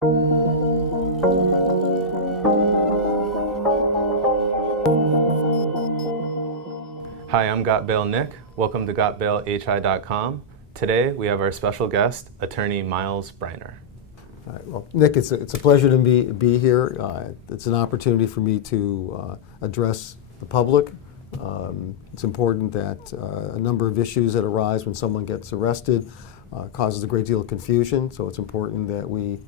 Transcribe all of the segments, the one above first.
Hi, I'm Got Bail Nick. Welcome to GotBailHI.com. Today we have our special guest, attorney Myles Breiner. All right, well, Nick, it's a pleasure to be here. It's an opportunity for me to address the public. It's important that a number of issues that arise when someone gets arrested causes a great deal of confusion, so it's important that we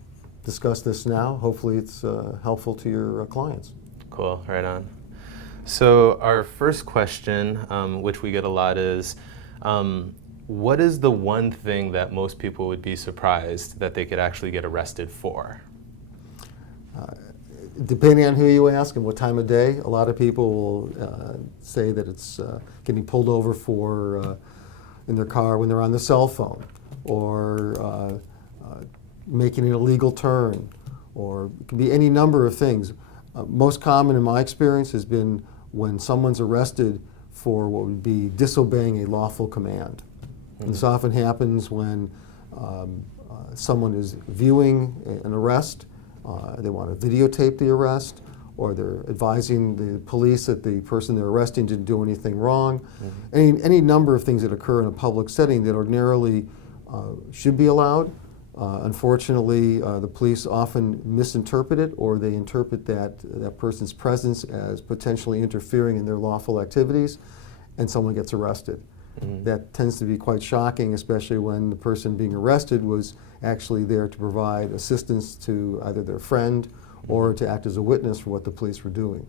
discuss this now. Hopefully it's helpful to your clients. Cool, right on. So our first question, which we get a lot, is what is the one thing that most people would be surprised that they could actually get arrested for? Depending on who you ask and what time of day, a lot of people will say that it's getting pulled over for in their car when they're on the cell phone, or making an illegal turn, or it can be any number of things. Most common in my experience has been when someone's arrested for what would be disobeying a lawful command. And this often happens when someone is viewing an arrest, they want to videotape the arrest, or they're advising the police that the person they're arresting didn't do anything wrong. Any number of things that occur in a public setting that ordinarily should be allowed. Unfortunately, the police often misinterpret it, or they interpret that person's presence as potentially interfering in their lawful activities, and someone gets arrested. That tends to be quite shocking, especially when the person being arrested was actually there to provide assistance to either their friend or to act as a witness for what the police were doing.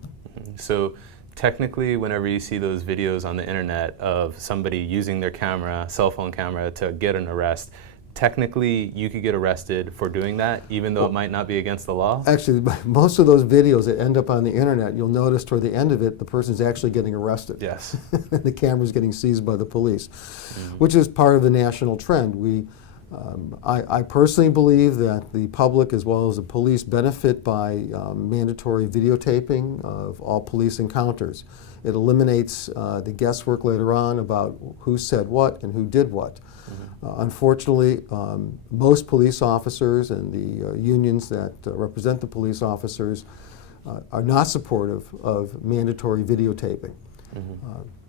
So technically, whenever you see those videos on the internet of somebody using their camera, cell phone camera, to get an arrest, technically you could get arrested for doing that, even though it might not be against the law? Actually, most of those videos that end up on the internet, you'll notice toward the end of it, the person's actually getting arrested. Yes. The camera's getting seized by the police, which is part of the national trend. I personally believe that the public as well as the police benefit by mandatory videotaping of all police encounters. It eliminates the guesswork later on about who said what and who did what. Unfortunately, most police officers and the unions that represent the police officers are not supportive of mandatory videotaping.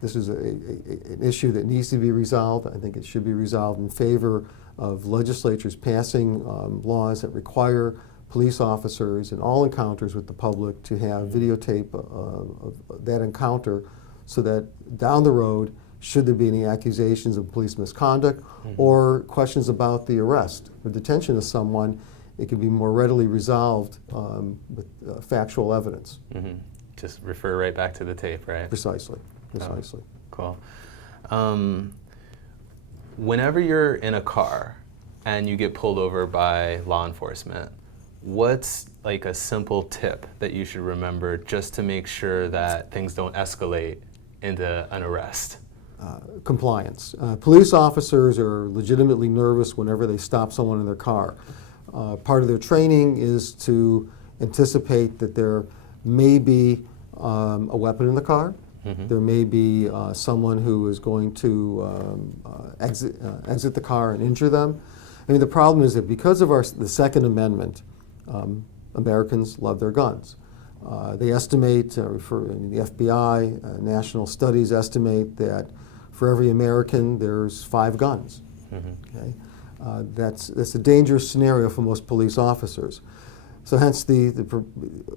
This is an issue that needs to be resolved. I think it should be resolved in favor of legislatures passing laws that require police officers in all encounters with the public to have videotape of that encounter, so that down the road, should there be any accusations of police misconduct or questions about the arrest or detention of someone, it can be more readily resolved with factual evidence. Just refer right back to the tape, right? Precisely. Precisely. Oh, cool. Whenever you're in a car and you get pulled over by law enforcement, what's like a simple tip that you should remember just to make sure that things don't escalate into an arrest? Compliance. Police officers are legitimately nervous whenever they stop someone in their car. Part of their training is to anticipate that there may be a weapon in the car. There may be someone who is going to exit the car and injure them. I mean, the problem is that because of the Second Amendment, Americans love their guns. They estimate, the FBI, national studies estimate that for every American there's 5 guns. Okay? That's a dangerous scenario for most police officers. So hence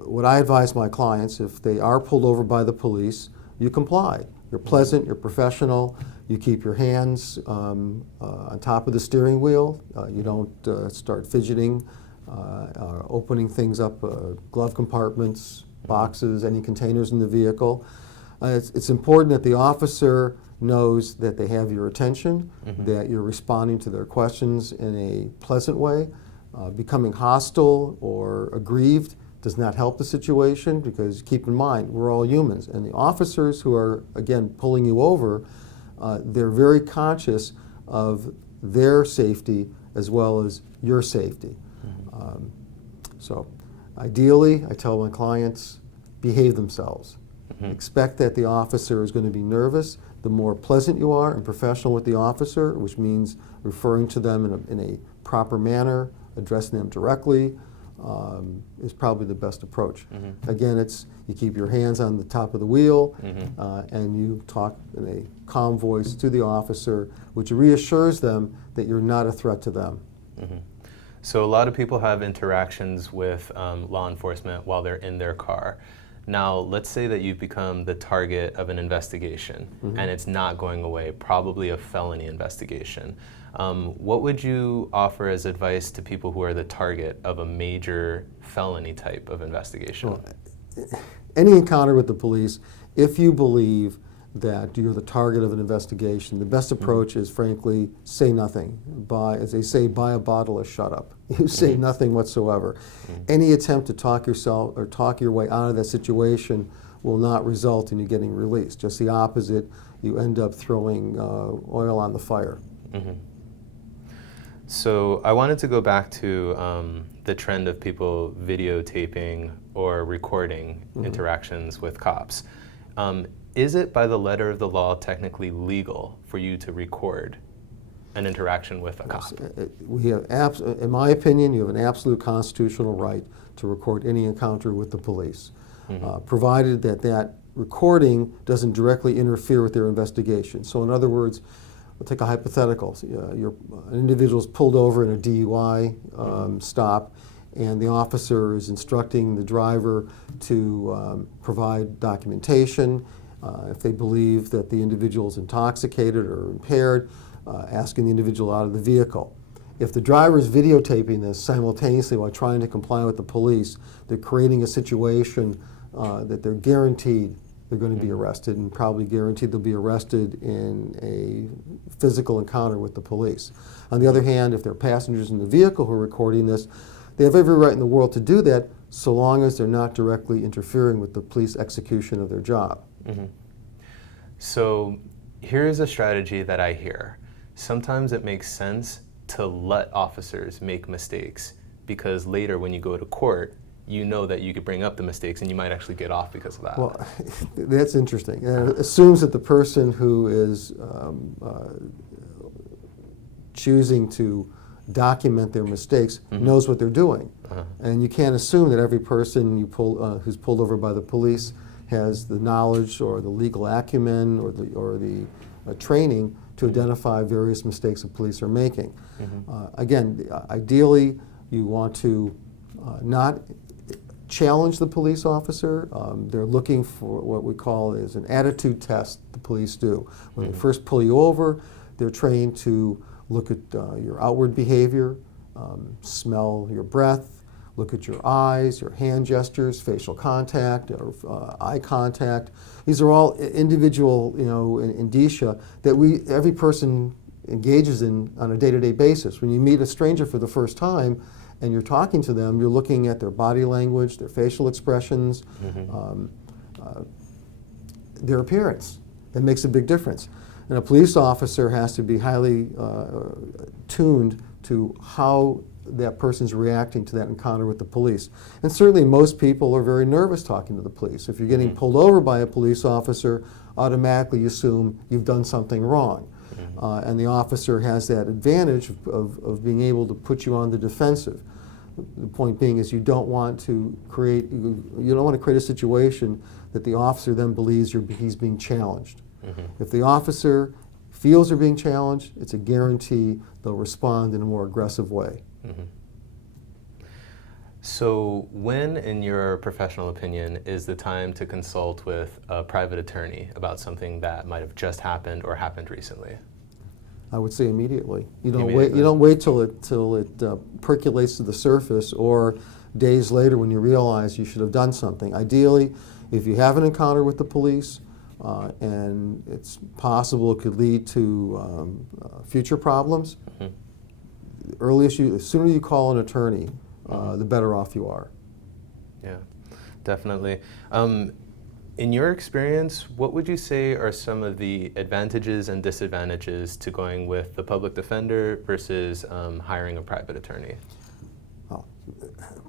what I advise my clients, if they are pulled over by the police, you comply. You're pleasant, you're professional, you keep your hands on top of the steering wheel, you don't start fidgeting, opening things up, glove compartments, boxes, any containers in the vehicle. It's important that the officer knows that they have your attention, that you're responding to their questions in a pleasant way. Becoming hostile or aggrieved does not help the situation, because keep in mind, we're all humans. And the officers who are, again, pulling you over, they're very conscious of their safety as well as your safety. So ideally, I tell my clients, behave themselves. Expect that the officer is going to be nervous. The more pleasant you are and professional with the officer, which means referring to them in a proper manner, addressing them directly, is probably the best approach. Again, it's you keep your hands on the top of the wheel, and you talk in a calm voice to the officer, which reassures them that you're not a threat to them. So a lot of people have interactions with law enforcement while they're in their car. Now, let's say that you've become the target of an investigation and it's not going away, probably a felony investigation. What would you offer as advice to people who are the target of a major felony type of investigation? Well, any encounter with the police, if you believe that you're the target of an investigation, the best approach is, frankly, say nothing. As they say, buy a bottle or shut up. You say nothing whatsoever. Any attempt to talk yourself or talk your way out of that situation will not result in you getting released. Just the opposite, you end up throwing oil on the fire. So I wanted to go back to the trend of people videotaping or recording interactions with cops. Is it, by the letter of the law, technically legal for you to record an interaction with a cop? We have, in my opinion, you have an absolute constitutional right to record any encounter with the police, provided that that recording doesn't directly interfere with their investigation. So in other words, we'll take a hypothetical. An individual is pulled over in a DUI stop, and the officer is instructing the driver to provide documentation. If they believe that the individual is intoxicated or impaired, asking the individual out of the vehicle. If the driver is videotaping this simultaneously while trying to comply with the police, they're creating a situation that they're guaranteed they're going to be arrested, and probably guaranteed they'll be arrested in a physical encounter with the police. On the other hand, if there are passengers in the vehicle who are recording this, they have every right in the world to do that, so long as they're not directly interfering with the police execution of their job. So here's a strategy that I hear. Sometimes it makes sense to let officers make mistakes, because later when you go to court, you know that you could bring up the mistakes and you might actually get off because of that. Well, that's interesting. And it assumes that the person who is choosing to document their mistakes knows what they're doing. And you can't assume that every person who's pulled over by the police has the knowledge or the legal acumen or the training to identify various mistakes the police are making. Again, ideally, you want to not challenge the police officer. They're looking for what we call is an attitude test the police do. When they first pull you over, they're trained to look at your outward behavior, smell your breath, look at your eyes, your hand gestures, facial contact, or eye contact. These are all individual, indicia that every person engages in on a day-to-day basis. When you meet a stranger for the first time and you're talking to them, you're looking at their body language, their facial expressions, their appearance. That makes a big difference. And a police officer has to be highly tuned to how that person's reacting to that encounter with the police. And certainly most people are very nervous talking to the police. If you're getting pulled over by a police officer, automatically you assume you've done something wrong. And the officer has that advantage of being able to put you on the defensive. The point being is you don't want to create a situation that the officer then believes he's being challenged. If the officer feels they're being challenged, it's a guarantee they'll respond in a more aggressive way. So when, in your professional opinion, is the time to consult with a private attorney about something that might have just happened or happened recently? I would say immediately. You don't wait till it percolates to the surface or days later when you realize you should have done something. Ideally, if you have an encounter with the police and it's possible it could lead to future problems, the sooner you call an attorney, the better off you are. Yeah, definitely. In your experience, what would you say are some of the advantages and disadvantages to going with the public defender versus hiring a private attorney? Well,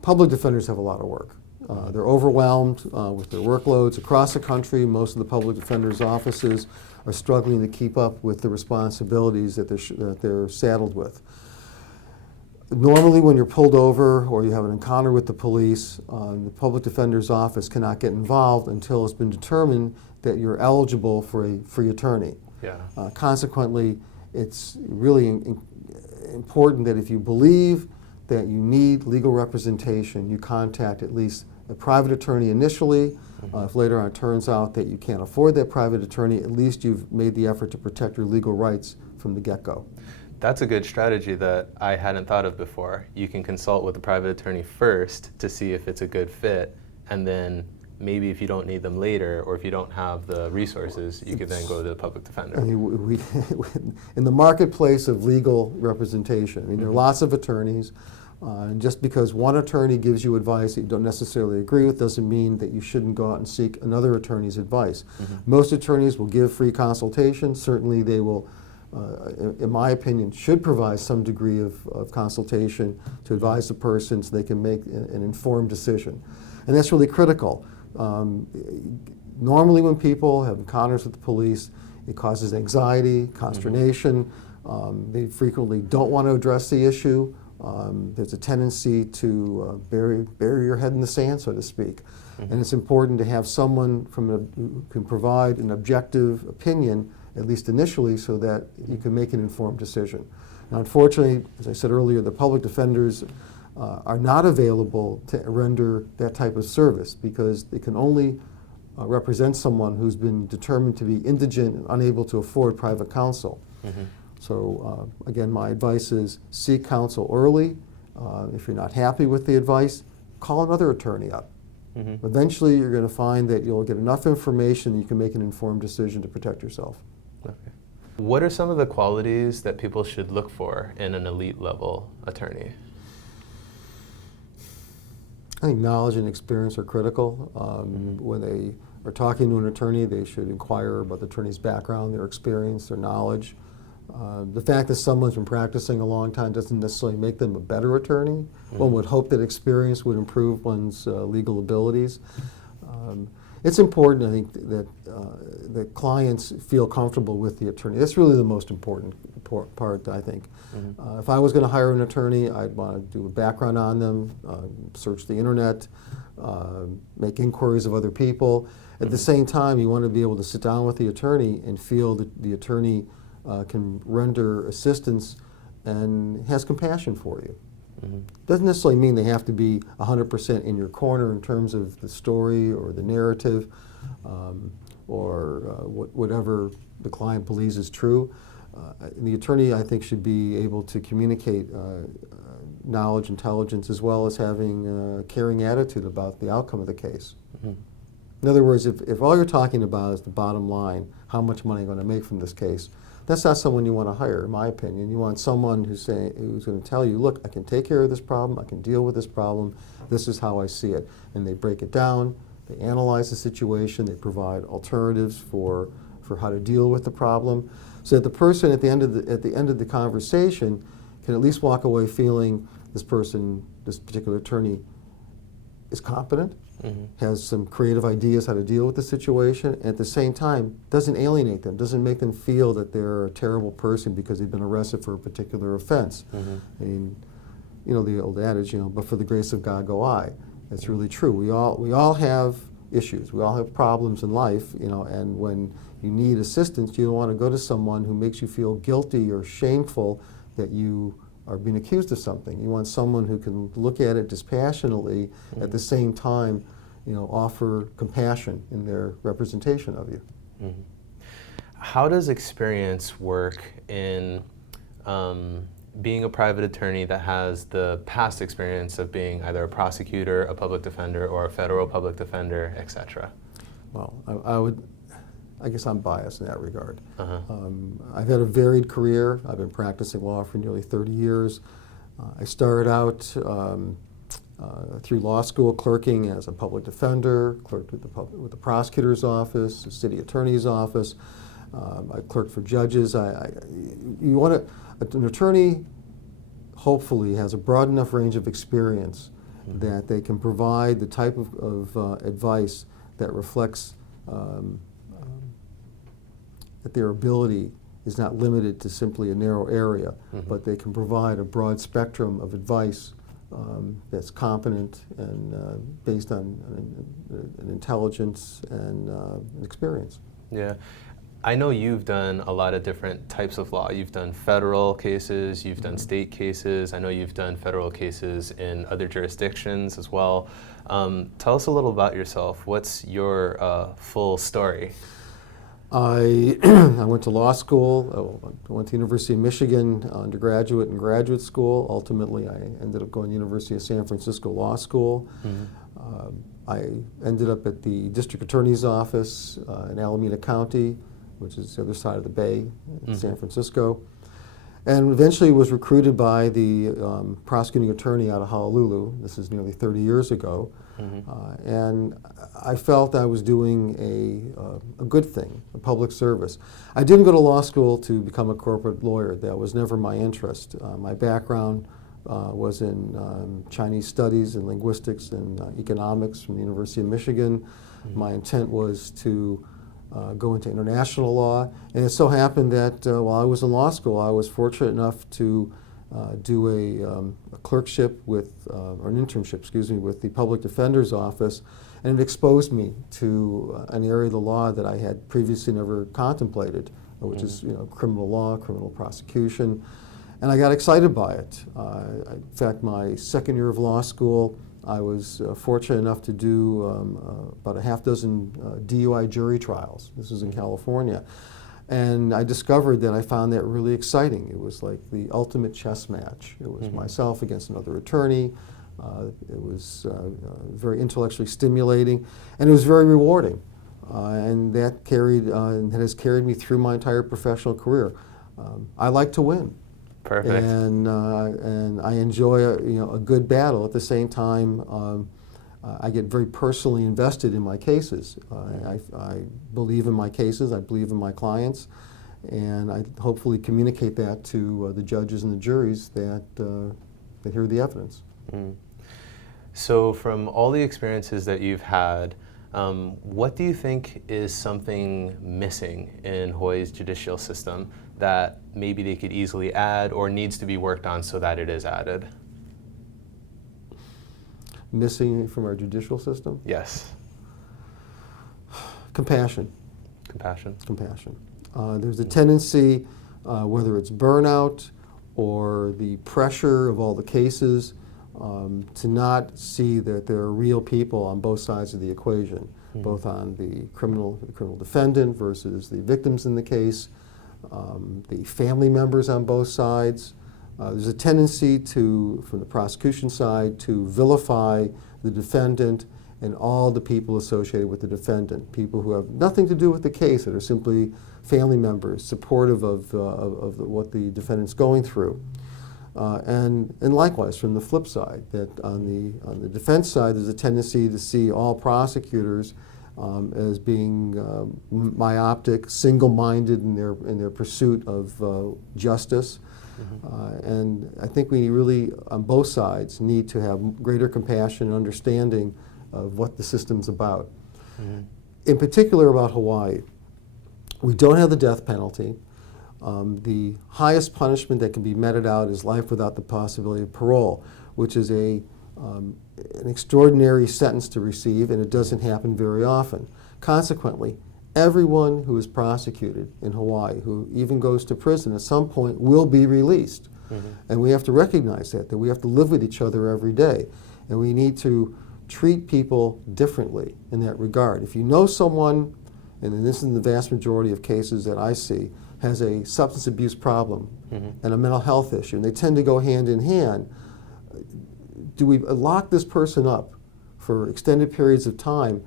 public defenders have a lot of work. They're overwhelmed with their workloads across the country. Most of the public defenders' offices are struggling to keep up with the responsibilities that they're saddled with. Normally, when you're pulled over or you have an encounter with the police, the public defender's office cannot get involved until it's been determined that you're eligible for a free attorney. Yeah. Consequently, it's really important that if you believe that you need legal representation, you contact at least a private attorney initially. If later on it turns out that you can't afford that private attorney, at least you've made the effort to protect your legal rights from the get-go. That's a good strategy that I hadn't thought of before. You can consult with the private attorney first to see if it's a good fit, and then maybe if you don't need them later, or if you don't have the resources, you could then go to the public defender. I mean, in the marketplace of legal representation, I mean, there are lots of attorneys, and just because one attorney gives you advice that you don't necessarily agree with doesn't mean that you shouldn't go out and seek another attorney's advice. Most attorneys will give free consultation. Certainly they will, in my opinion, should provide some degree of consultation to advise the person so they can make an informed decision. And that's really critical. Normally when people have encounters with the police, it causes anxiety, consternation. They frequently don't want to address the issue. There's a tendency to bury your head in the sand, so to speak. And it's important to have someone who can provide an objective opinion, at least initially, so that you can make an informed decision. Now, unfortunately, as I said earlier, the public defenders are not available to render that type of service because they can only represent someone who's been determined to be indigent and unable to afford private counsel. So again, my advice is seek counsel early. If you're not happy with the advice, call another attorney up. Eventually, you're going to find that you'll get enough information that you can make an informed decision to protect yourself. Okay. What are some of the qualities that people should look for in an elite level attorney? I think knowledge and experience are critical. When they are talking to an attorney, they should inquire about the attorney's background, their experience, their knowledge. The fact that someone's been practicing a long time doesn't necessarily make them a better attorney. One would hope that experience would improve one's legal abilities. It's important, I think, that clients feel comfortable with the attorney. That's really the most important part, I think. If I was going to hire an attorney, I'd want to do a background on them, search the internet, make inquiries of other people. At the same time, you want to be able to sit down with the attorney and feel that the attorney can render assistance and has compassion for you. Doesn't necessarily mean they have to be 100% in your corner in terms of the story or the narrative or whatever the client believes is true. The attorney, I think, should be able to communicate knowledge, intelligence, as well as having a caring attitude about the outcome of the case. In other words, if all you're talking about is the bottom line, how much money I'm going to make from this case, that's not someone you want to hire, in my opinion. You want someone who's going to tell you, look, I can take care of this problem, I can deal with this problem, this is how I see it. And they break it down, they analyze the situation, they provide alternatives for how to deal with the problem, so that the person at the end of the conversation can at least walk away feeling this particular attorney is competent, has some creative ideas how to deal with the situation, and at the same time doesn't alienate them, doesn't make them feel that they're a terrible person because they've been arrested for a particular offense. I mean, you know the old adage, but for the grace of God go I. That's really true. We all have issues. We all have problems in life, and when you need assistance, you don't want to go to someone who makes you feel guilty or shameful that you are being accused of something. You want someone who can look at it dispassionately, at the same time, offer compassion in their representation of you. How does experience work in being a private attorney that has the past experience of being either a prosecutor, a public defender, or a federal public defender, etc.? Well, I guess I'm biased in that regard. I've had a varied career. I've been practicing law for nearly 30 years. I started out through law school clerking as a public defender, clerked with the prosecutor's office, the city attorney's office. I clerked for judges. An attorney hopefully has a broad enough range of experience that they can provide the type of advice that reflects that their ability is not limited to simply a narrow area, but they can provide a broad spectrum of advice that's competent and based on an intelligence and an experience. Yeah. I know you've done a lot of different types of law. You've done federal cases, you've done state cases. I know you've done federal cases in other jurisdictions as well. Tell us a little about yourself. What's your full story? I went to law school. I went to University of Michigan undergraduate and graduate school. Ultimately, I ended up going to University of San Francisco Law School. I ended up at the District Attorney's Office in Alameda County, which is the other side of the bay in San Francisco, and eventually was recruited by the prosecuting attorney out of Honolulu. This is nearly 30 years ago. And I felt I was doing a good thing, a public service. I didn't go to law school to become a corporate lawyer. That was never my interest. My background was in Chinese studies and linguistics and economics from the University of Michigan. My intent was to go into international law, and it so happened that while I was in law school, I was fortunate enough to do a clerkship with, or an internship, excuse me, with the Public Defender's Office, and it exposed me to an area of the law that I had previously never contemplated, which is criminal law, criminal prosecution, and I got excited by it. In fact, my second year of law school, I was fortunate enough to do about a half dozen DUI jury trials. This was in California. And I discovered that I found that really exciting. It was like the ultimate chess match. It was myself against another attorney. It was very intellectually stimulating, and it was very rewarding. And that has carried me through my entire professional career. I like to win. Perfect. And I enjoy a good battle. At the same time, I get very personally invested in my cases. I believe in my cases, I believe in my clients, and I hopefully communicate that to the judges and the juries that hear the evidence. So from all the experiences that you've had, what do you think is something missing in Hawaii's judicial system that maybe they could easily add or needs to be worked on so that it is added? Missing from our judicial system? Yes. Compassion. Compassion. Compassion. There's a tendency, whether it's burnout or the pressure of all the cases, to not see that there are real people on both sides of the equation, both on the criminal defendant versus the victims in the case, the family members on both sides. There's a tendency from the prosecution side, to vilify the defendant and all the people associated with the defendant, people who have nothing to do with the case, that are simply family members, supportive of what the defendant's going through. And likewise, from the flip side, that on the defense side, there's a tendency to see all prosecutors as being myopic, single-minded in their pursuit of justice. And I think we really, on both sides, need to have greater compassion and understanding of what the system's about. In particular about Hawaii, we don't have the death penalty. The highest punishment that can be meted out is life without the possibility of parole, which is an extraordinary sentence to receive, and it doesn't happen very often. Consequently, everyone who is prosecuted in Hawaii, who even goes to prison at some point, will be released. And we have to recognize that we have to live with each other every day. And we need to treat people differently in that regard. If you know someone, and this is the vast majority of cases that I see, has a substance abuse problem and a mental health issue, and they tend to go hand in hand, do we lock this person up for extended periods of time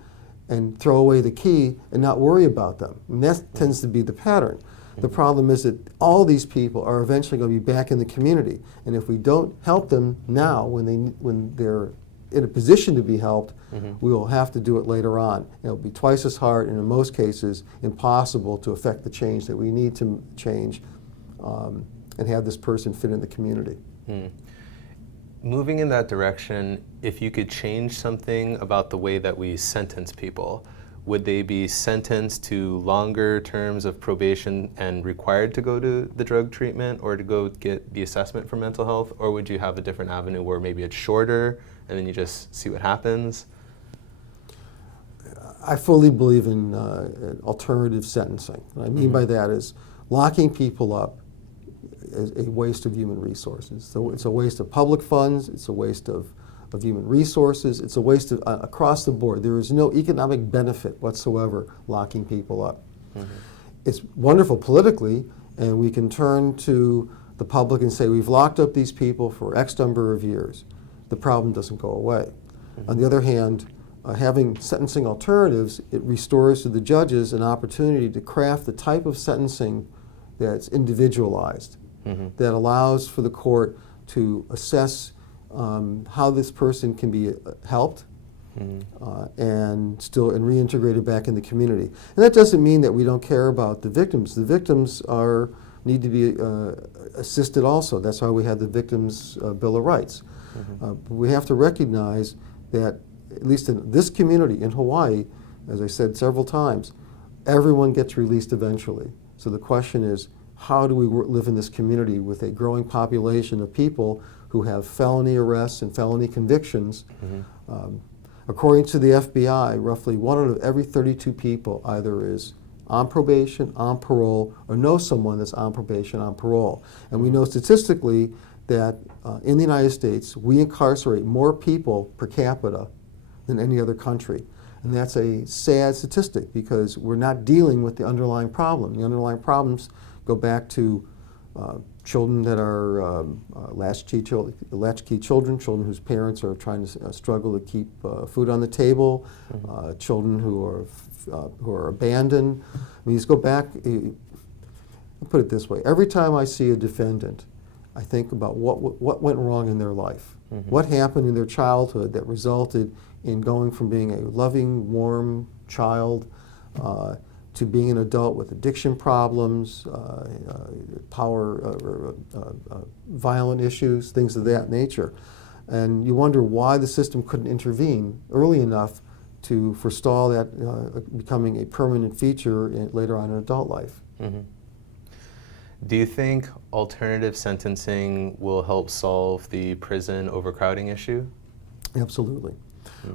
and throw away the key and not worry about them? And that tends to be the pattern. The problem is that all these people are eventually going to be back in the community, and if we don't help them now when they're in a position to be helped, we will have to do it later on. It'll be twice as hard, and in most cases impossible to affect the change that we need to change and have this person fit in the community. Moving in that direction, if you could change something about the way that we sentence people, would they be sentenced to longer terms of probation and required to go to the drug treatment or to go get the assessment for mental health? Or would you have a different avenue where maybe it's shorter and then you just see what happens? I fully believe in alternative sentencing. What I mean by that is locking people up is a waste of human resources. So it's a waste of public funds, it's a waste of human resources, it's a waste of, across the board. There is no economic benefit whatsoever locking people up. It's wonderful politically, and we can turn to the public and say, we've locked up these people for X number of years. The problem doesn't go away. On the other hand, having sentencing alternatives, it restores to the judges an opportunity to craft the type of sentencing that's individualized, that allows for the court to assess how this person can be helped and reintegrated back in the community. And that doesn't mean that we don't care about the victims. The victims need to be assisted also. That's why we have the Victims' Bill of Rights. But we have to recognize that, at least in this community in Hawaii, as I said several times, everyone gets released eventually. So the question is, how do we live in this community with a growing population of people who have felony arrests and felony convictions? According to the FBI, roughly 1 out of every 32 people either is on probation, on parole, or knows someone that's on probation, on parole. And we know statistically that in the United States, we incarcerate more people per capita than any other country. And that's a sad statistic because we're not dealing with the underlying problem. The underlying problems go back to children that are latchkey children, children whose parents are trying to struggle to keep food on the table, children who are abandoned. I mean, just go back. I'll put it this way: every time I see a defendant, I think about what went wrong in their life, what happened in their childhood that resulted in going from being a loving, warm child to being an adult with addiction problems, violent issues, things of that nature. And you wonder why the system couldn't intervene early enough to forestall that becoming a permanent feature later on in adult life. Do you think alternative sentencing will help solve the prison overcrowding issue? Absolutely.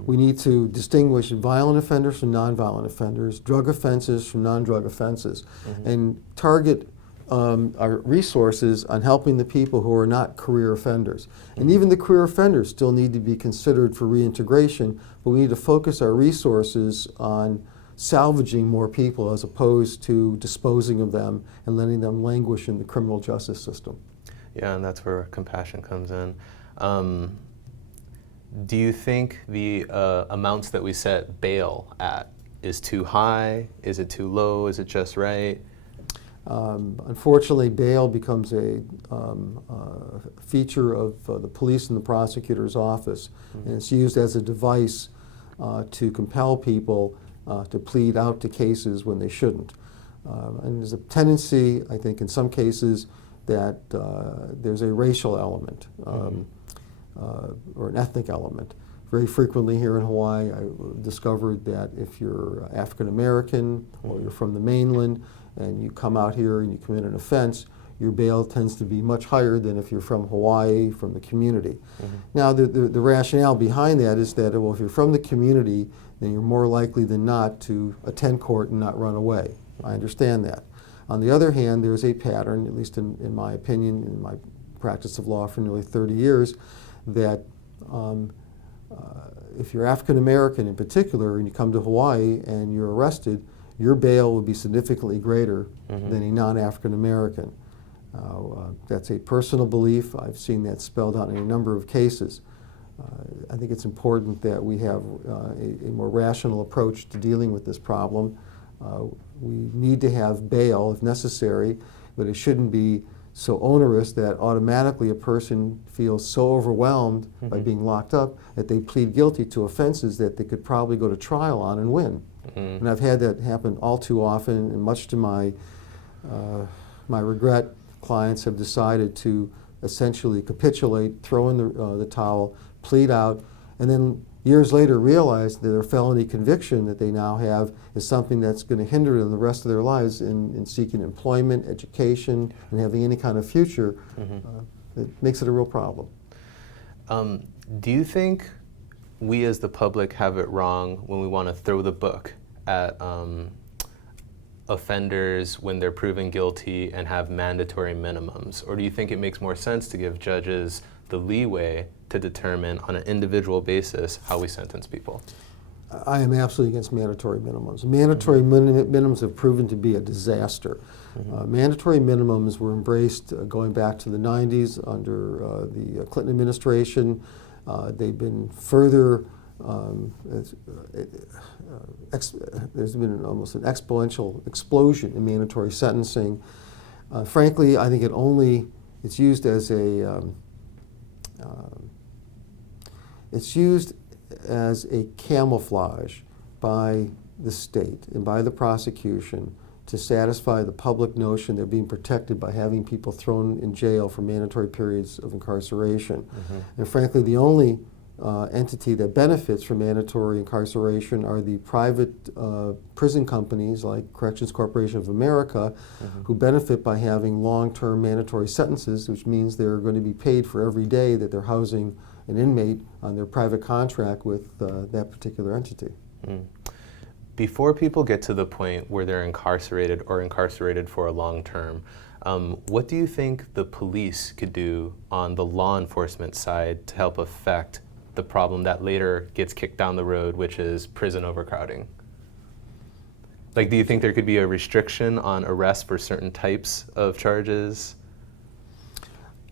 We need to distinguish violent offenders from nonviolent offenders, drug offenses from non-drug offenses, and target our resources on helping the people who are not career offenders. And even the career offenders still need to be considered for reintegration, but we need to focus our resources on salvaging more people as opposed to disposing of them and letting them languish in the criminal justice system. Yeah, and that's where compassion comes in. Do you think the amounts that we set bail at is too high? Is it too low? Is it just right? Unfortunately, bail becomes a feature of the police and the prosecutor's office, and it's used as a device to compel people to plead out to cases when they shouldn't. And there's a tendency, I think, in some cases that there's a racial element. Or an ethnic element. Very frequently here in Hawaii, I discovered that if you're African American or you're from the mainland and you come out here and you commit an offense, your bail tends to be much higher than if you're from Hawaii, from the community. Now, the rationale behind that is that, well, if you're from the community, then you're more likely than not to attend court and not run away. I understand that. On the other hand, there's a pattern, at least in my opinion, in my practice of law for nearly 30 years, that if you're African American in particular and you come to Hawaii and you're arrested, your bail would be significantly greater than a non-African American. That's a personal belief. I've seen that spelled out in a number of cases. I think it's important that we have a more rational approach to dealing with this problem. We need to have bail if necessary, but it shouldn't be so onerous that automatically a person feels so overwhelmed by being locked up that they plead guilty to offenses that they could probably go to trial on and win. And I've had that happen all too often, and much to my regret, clients have decided to essentially capitulate, throw in the towel, plead out, and then years later realize that their felony conviction that they now have is something that's going to hinder them the rest of their lives in seeking employment, education, and having any kind of future. It makes it a real problem. Do you think we as the public have it wrong when we want to throw the book at offenders when they're proven guilty and have mandatory minimums? Or do you think it makes more sense to give judges the leeway to determine on an individual basis how we sentence people? I am absolutely against mandatory minimums. Mandatory minimums have proven to be a disaster. Mandatory minimums were embraced going back to the 90s under the Clinton administration. They've been further, there's been almost an exponential explosion in mandatory sentencing. Frankly, I think it's used as a camouflage by the state and by the prosecution to satisfy the public notion they're being protected by having people thrown in jail for mandatory periods of incarceration. And frankly, the only entity that benefits from mandatory incarceration are the private prison companies like Corrections Corporation of America, who benefit by having long-term mandatory sentences, which means they're going to be paid for every day that they're housing an inmate on their private contract with that particular entity. Before people get to the point where they're incarcerated or incarcerated for a long term, what do you think the police could do on the law enforcement side to help affect the problem that later gets kicked down the road, which is prison overcrowding? Like, do you think there could be a restriction on arrest for certain types of charges?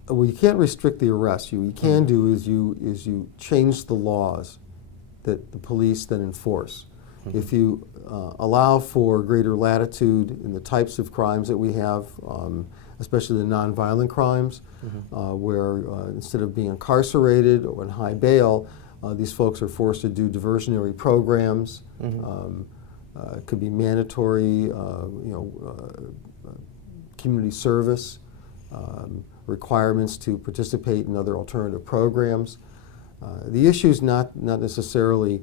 Well, you can't restrict the arrest. What you can do is you change the laws that the police then enforce. If you allow for greater latitude in the types of crimes that we have, especially the nonviolent crimes, where instead of being incarcerated or on high bail, these folks are forced to do diversionary programs. It could be mandatory, community service, requirements to participate in other alternative programs. The issue is not necessarily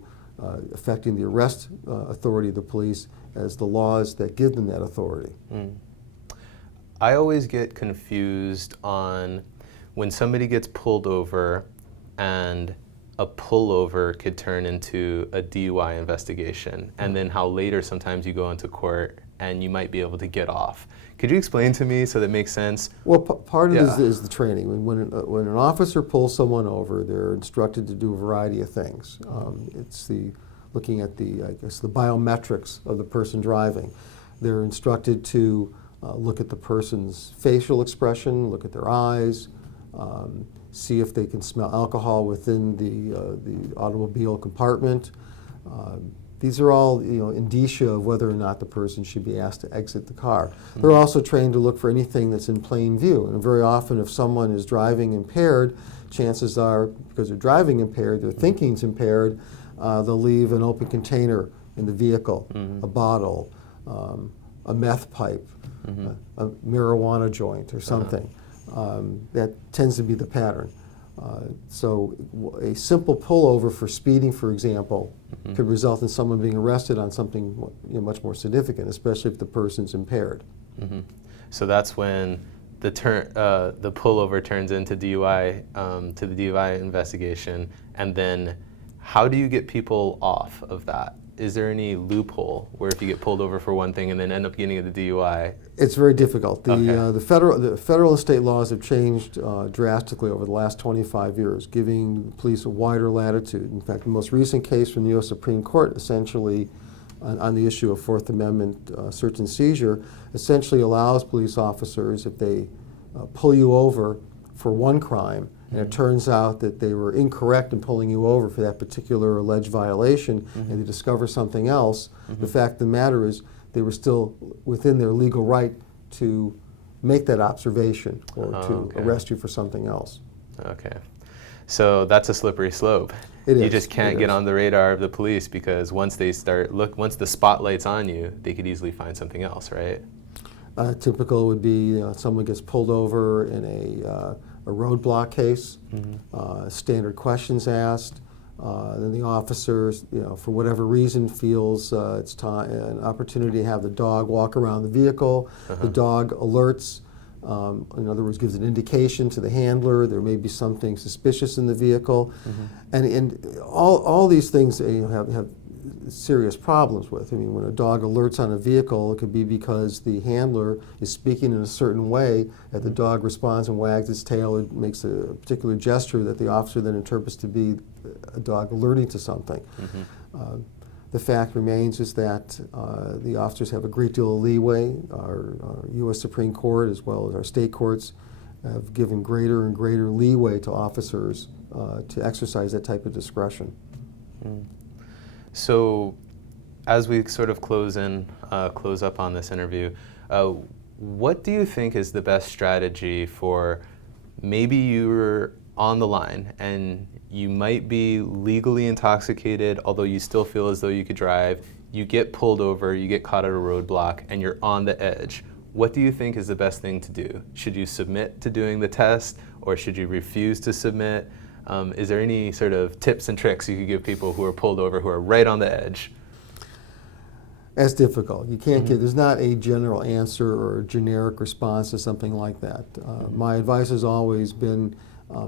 affecting the arrest authority of the police as the laws that give them that authority. I always get confused on when somebody gets pulled over and a pullover could turn into a DUI investigation, and then how later sometimes you go into court and you might be able to get off. Could you explain to me so that makes sense? Well, part of it is the training. When an officer pulls someone over, they're instructed to do a variety of things. It's looking at the biometrics of the person driving. They're instructed to look at the person's facial expression, look at their eyes, see if they can smell alcohol within the automobile compartment. These are all indicia of whether or not the person should be asked to exit the car. They're also trained to look for anything that's in plain view. And very often if someone is driving impaired, chances are, because they're driving impaired, their thinking's impaired, they'll leave an open container in the vehicle, a bottle, a meth pipe, a marijuana joint or something. That tends to be the pattern. So a simple pullover for speeding, for example, could result in someone being arrested on something much more significant, especially if the person's impaired. So that's when the pullover turns into DUI, to the DUI investigation, and then how do you get people off of that? Is there any loophole where if you get pulled over for one thing and then end up getting a DUI? It's very difficult. The federal and state laws have changed drastically over the last 25 years, giving police a wider latitude. In fact, the most recent case from the U.S. Supreme Court, essentially on the issue of Fourth Amendment search and seizure, essentially allows police officers, if they pull you over for one crime, and it turns out that they were incorrect in pulling you over for that particular alleged violation, and they discover something else, the fact of the matter is they were still within their legal right to make that observation or to arrest you for something else. Okay. So that's a slippery slope. You just can't get on the radar of the police because once they once the spotlight's on you, they could easily find something else, right? Typical would be someone gets pulled over in a roadblock case, standard questions asked, Then the officer, for whatever reason, feels it's time, an opportunity to have the dog walk around the vehicle. The dog alerts, in other words, gives an indication to the handler there may be something suspicious in the vehicle, and all these things have serious problems with. I mean, when a dog alerts on a vehicle, it could be because the handler is speaking in a certain way, and the dog responds and wags its tail or makes a particular gesture that the officer then interprets to be a dog alerting to something. The fact remains is that the officers have a great deal of leeway. Our U.S. Supreme Court, as well as our state courts, have given greater and greater leeway to officers to exercise that type of discretion. So, as we sort of close up on this interview, what do you think is the best strategy for maybe you're on the line and you might be legally intoxicated, although you still feel as though you could drive, you get pulled over, you get caught at a roadblock, and you're on the edge? What do you think is the best thing to do? Should you submit to doing the test, or should you refuse to submit? Is there any sort of tips and tricks you could give people who are pulled over, who are right on the edge? That's difficult. You can't get, there's not a general answer or a generic response to something like that. My advice has always been,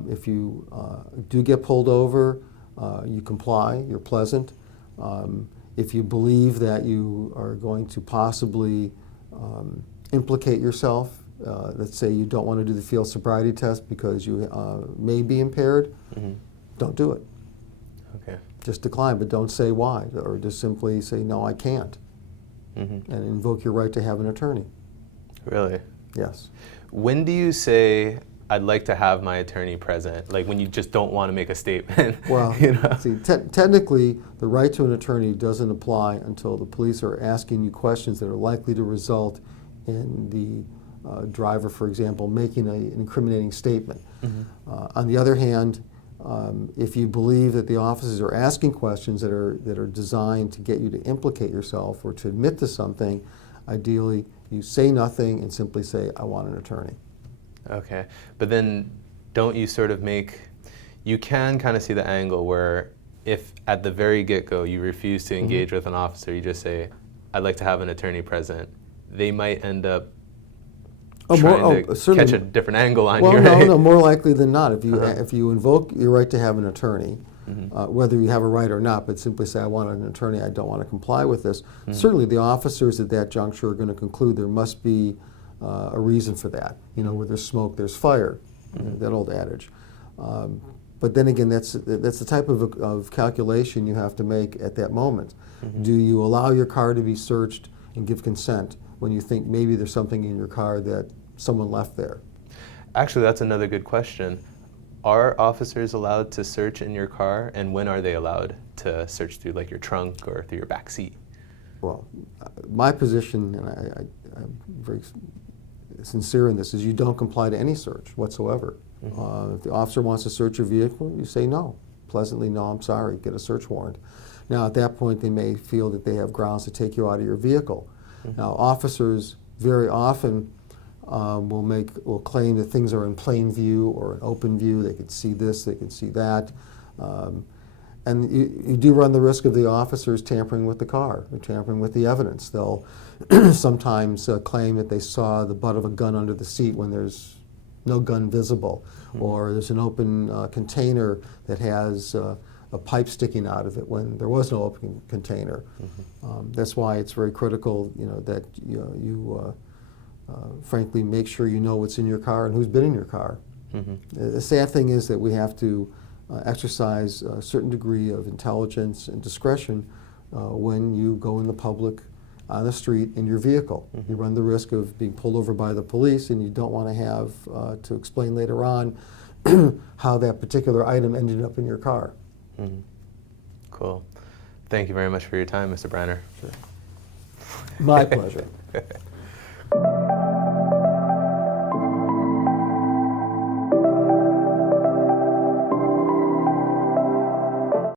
if you do get pulled over, you comply, you're pleasant. If you believe that you are going to possibly implicate yourself, let's say you don't want to do the field sobriety test because you may be impaired, don't do it. Okay. Just decline, but don't say why, or just simply say, no, I can't, and invoke your right to have an attorney. Really? Yes. When do you say, I'd like to have my attorney present? Like when you just don't want to make a statement? Well, see, technically, the right to an attorney doesn't apply until the police are asking you questions that are likely to result in the driver, for example, making an incriminating statement. On the other hand, if you believe that the officers are asking questions that are designed to get you to implicate yourself or to admit to something, ideally you say nothing and simply say, I want an attorney. Okay, but then don't you sort of you can kind of see the angle where if at the very get-go you refuse to engage with an officer, you just say, I'd like to have an attorney present, they might end up trying to catch a different angle on you, right? No, more likely than not. If you invoke your right to have an attorney, whether you have a right or not, but simply say, I want an attorney, I don't want to comply with this, certainly the officers at that juncture are going to conclude there must be a reason for that. Where there's smoke, there's fire, that old adage. But then again, that's the type of calculation you have to make at that moment. Do you allow your car to be searched and give consent when you think maybe there's something in your car that someone left there? Actually, that's another good question. Are officers allowed to search in your car, and when are they allowed to search through like your trunk or through your back seat? Well, my position, and I'm very sincere in this, is you don't comply to any search whatsoever. If the officer wants to search your vehicle, you say no. Pleasantly, no, I'm sorry, get a search warrant. Now, at that point, they may feel that they have grounds to take you out of your vehicle. Now, officers very often will claim that things are in plain view or an open view. They can see this, they can see that. And you do run the risk of the officers tampering with the car, or tampering with the evidence. They'll sometimes claim that they saw the butt of a gun under the seat when there's no gun visible, or there's an open container that has a pipe sticking out of it when there was no open container. That's why it's very critical, that you frankly make sure you know what's in your car and who's been in your car. The sad thing is that we have to exercise a certain degree of intelligence and discretion when you go in the public on the street in your vehicle. You run the risk of being pulled over by the police, and you don't want to have to explain later on how that particular item ended up in your car. Cool. Thank you very much for your time, Mr. Breiner. Sure. My pleasure.